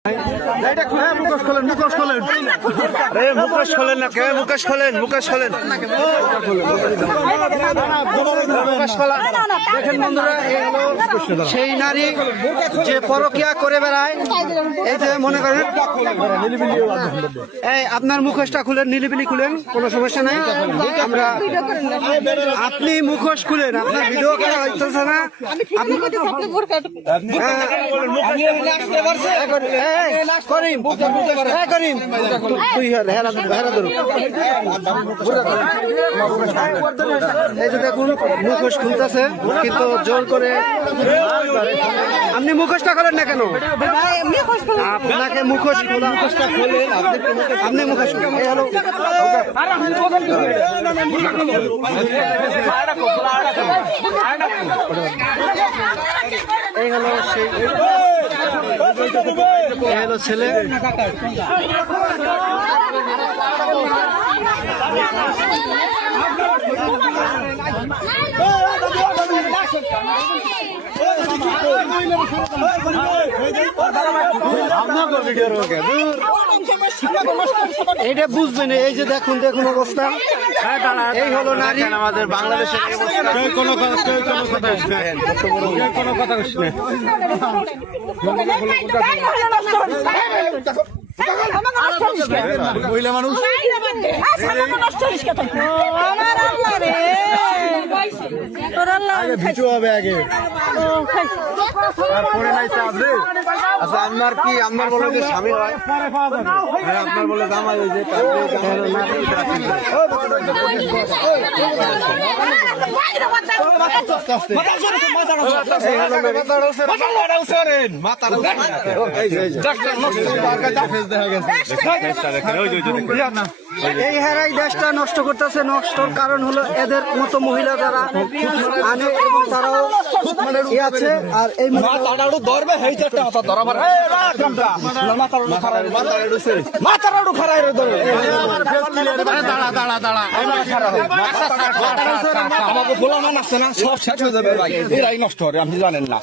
মুখোশ খোলেন মুখোশ খোলেন মুখোশ খোলেন না কে মুখোশ খোলেন মুখোশ খোলেন দেখেন বন্ধুরা সেই নারী যে পরকিয়া করে বেড়ায় এই যে মনে করেন এই আপনার মুখোশটা খুলেন নিলিবিলি খুলেন কোনো সমস্যা নাই আমরা আপনি মুখোশ খুলেন আপনার ভিডিও করা হইতেছে না মুখোশ খুলতেছে কিন্তু জোর করে আপনি মুখোশটা করেন না কেন আপনাকে মুখোশ মুখোশটা খোলেন আপনি মুখোশ এই হলো সেই হলো ছেলে এটা বুঝবেন এই যে দেখুন দেখুন অবস্থা এই হলো নারী আমাদের বাংলাদেশের কোনো কথা মহিলা মানুষ ভিডিও হবে আগে আচ্ছা আপনার কি আপনার বলে যে স্বামী হয় আপনার বলে জামাই হয়েছে এই হেরাই দেশটা নষ্ট করতেছে নষ্টর কারণ হলো এদের মতো মহিলা যারা আনে এবং তারাও আছে আর এই আমাকে বলা না সব শেষ হয়ে যাবে ভাই এরাই নষ্ট হবে আপনি জানেন না